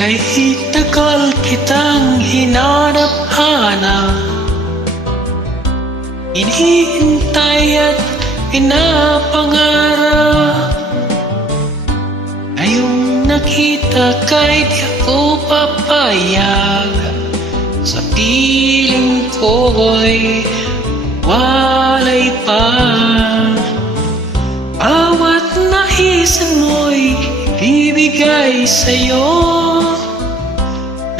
Kahit tagal kitang hinanap-hanap, hinihintay at pinapangarap. Ngayong nakita ka'y di ako papayag. Sa piling ko'y walay pa. Bawat naisin mo'y ibibigay sa'yo.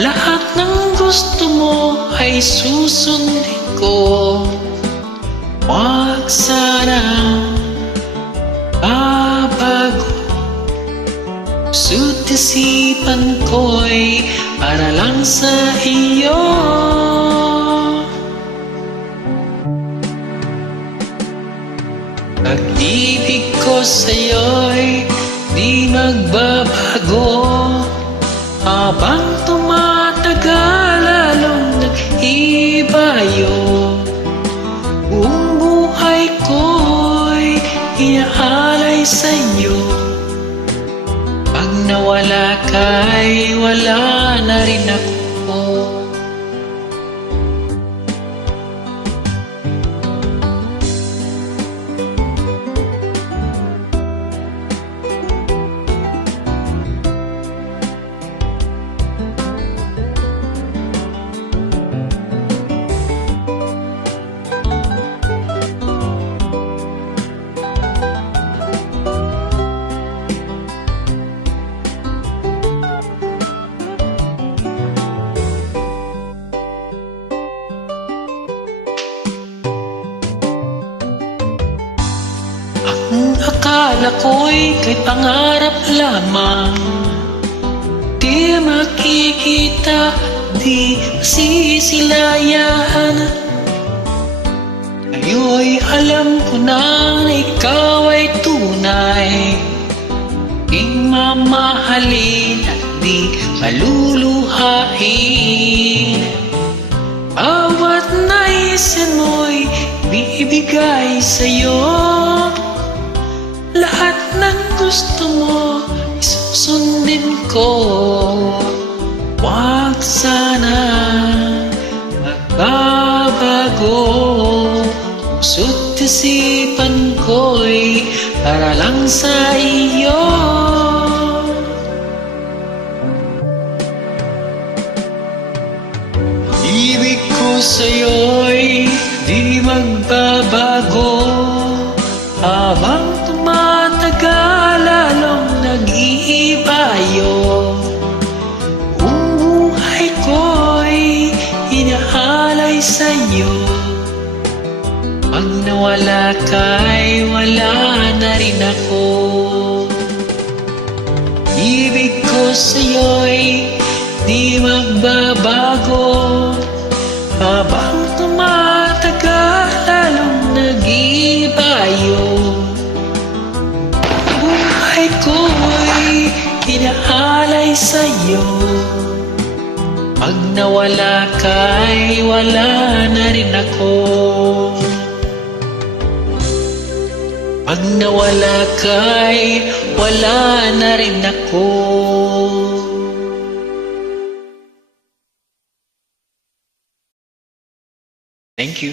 Lahat ng gusto mo ay susundin ko. Huwag sanang babago. Puso't isipan ko'y para lang sa iyo. Pag-ibig ko sa'yo'y di magbabago. Habang tumatagal, lalong nag-ibayo. Buong buhay ko'y inaalay sa'yo. Pag nawala ka'y wala na rin ako. Ang akala ko'y kay pangarap lamang, di makikita, di masisilayan. Ngayon'y alam ko na ikaw ay tunay, aking mamahalin at di maluluhain. Bawat naisin mo'y bibigay sa'yo. Lahat ng gusto mo isusundin ko. Huwag sana magbabago. Puso't isipan ko'y para lang sa iyo. Ibig ko sa'yo'y di magbabago. Habang tumatagal, lalong nag-iibayo. Buong buhay ko'y inaalay sa'yo. Pag nawala ka'y wala na rin ako. Ibig ko sa'yo'y di magbabago. Habang tumatagal, lalong nag-iibayo. Buhay ko'y inaalay sa'yo. Pag nawala ka'y wala na rin ako. Pag nawala ka'y wala na rin ako. Thank you.